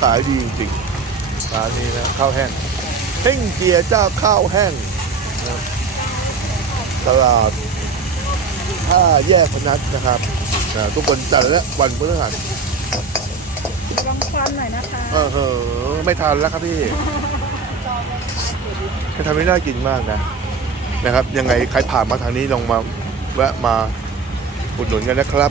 ขายดีจริงๆร้านนี้นะข้าวแห้งเฮ่งเจียเจ้าข้าวแห้งนะครับตลาดท่าแยกพนัสนะครับนะทุกคนจัดและวันพฤหัสลองควันหน่อยนะคะเออเหอะไม่ทันแล้วครับพี่ให้ทำไม่น่ากินมากนะนะครับ ยังไงใครผ่านมาทางนี้ลองมาแวะมา อุดหนุนกันนะครับ